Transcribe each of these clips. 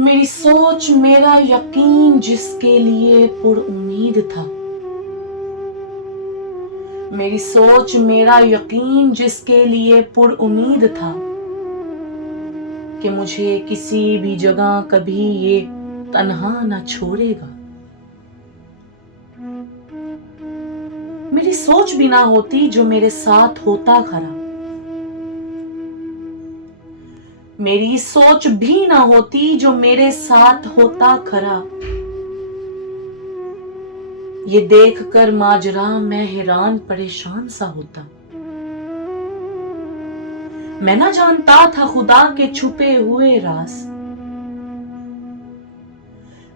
میری سوچ میرا یقین جس کے لیے پر امید تھا، میری سوچ میرا یقین جس کے لیے پر امید تھا کہ مجھے کسی بھی جگہ کبھی یہ تنہا نہ چھوڑے گا۔ میری سوچ بھی نہ ہوتی جو میرے ساتھ ہوتا کھڑا، میری سوچ بھی نہ ہوتی جو میرے ساتھ ہوتا کھڑا، یہ دیکھ کر ماجرا میں حیران پریشان سا ہوتا۔ میں نہ جانتا تھا خدا کے چھپے ہوئے راز،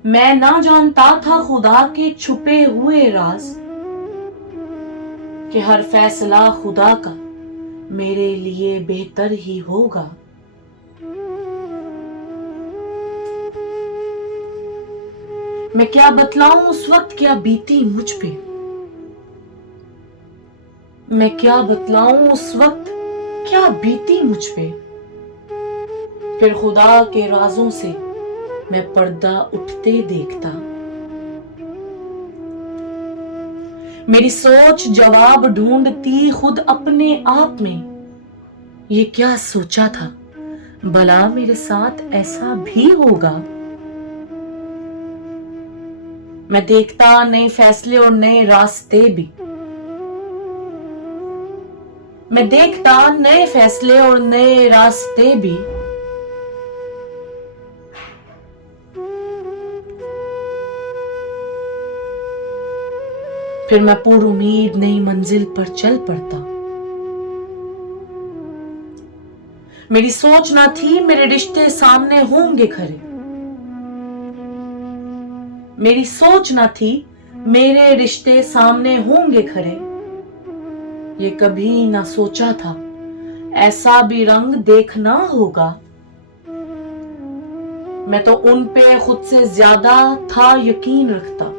میں نہ جانتا تھا خدا کے چھپے ہوئے راز، کہ ہر فیصلہ خدا کا میرے لیے بہتر ہی ہوگا۔ میں کیا بتلاؤں اس وقت کیا بیتی مجھ پہ، میں کیا بتلاؤں اس وقت کیا بیتی مجھ پہ، پھر خدا کے رازوں سے میں پردہ اٹھتے دیکھتا۔ میری سوچ جواب ڈھونڈتی خود اپنے آپ میں، یہ کیا سوچا تھا بھلا میرے ساتھ ایسا بھی ہوگا۔ میں دیکھتا نئے فیصلے اور نئے راستے بھی، میں دیکھتا نئے فیصلے اور نئے راستے بھی، پھر میں پر امید نئی منزل پر چل پڑتا۔ میری سوچ نہ تھی میرے رشتے سامنے ہوں گے کھڑے، میری سوچ نہ تھی میرے رشتے سامنے ہوں گے کھڑے، یہ کبھی نہ سوچا تھا ایسا بھی رنگ دیکھنا ہوگا۔ میں تو ان پہ خود سے زیادہ تھا یقین رکھتا،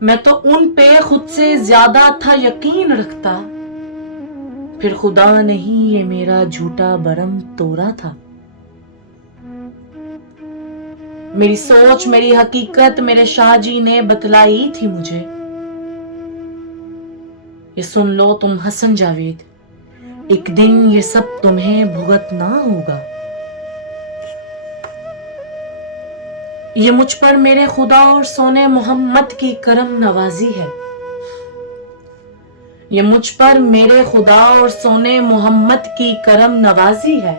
میں تو ان پہ خود سے زیادہ تھا یقین رکھتا، پھر خدا نے ہی یہ میرا جھوٹا برم توڑا تھا۔ میری سوچ میری حقیقت میرے شاہ جی نے بتلائی تھی مجھے، یہ سن لو تم حسن جاوید، ایک دن یہ سب تمہیں بھگتنا ہوگا۔ یہ مجھ پر میرے خدا اور سونے محمد کی کرم نوازی ہے، یہ مجھ پر میرے خدا اور سونے محمد کی کرم نوازی ہے،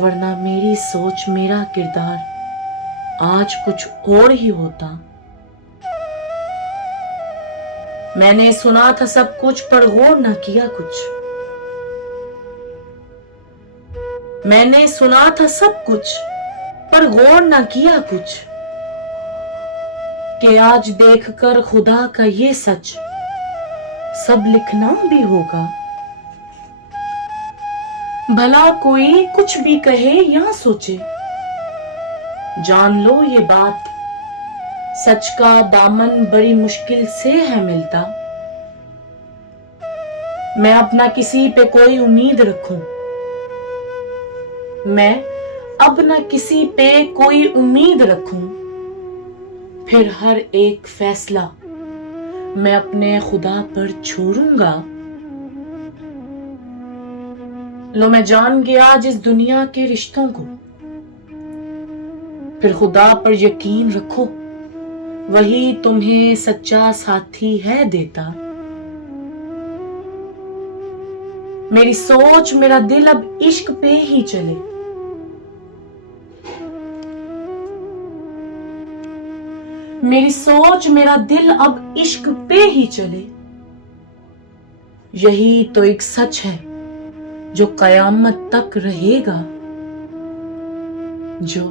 ورنہ میری سوچ میرا کردار آج کچھ اور ہی ہوتا۔ میں نے سنا تھا سب کچھ پر غور نہ کیا کچھ، میں نے سنا تھا سب کچھ پر غور نہ کیا کچھ، کہ آج دیکھ کر خدا کا یہ سچ سب لکھنا بھی ہوگا۔ بھلا کوئی کچھ بھی کہے یا سوچے، جان لو یہ بات سچ کا دامن بڑی مشکل سے ہے ملتا۔ میں اب نہ کسی پہ کوئی امید رکھوں، میں اب نہ کسی پہ کوئی امید رکھوں، پھر ہر ایک فیصلہ میں اپنے خدا پر چھوڑوں گا۔ لو میں جان گیا جس دنیا کے رشتوں کو، پھر خدا پر یقین رکھو، وہی تمہیں سچا ساتھی ہے دیتا۔ میری سوچ میرا دل اب عشق پہ ہی چلے، میری سوچ میرا دل اب عشق پہ ہی چلے، یہی تو ایک سچ ہے جو قیامت تک رہے گا، جو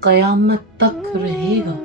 قیامت تک رہے گا۔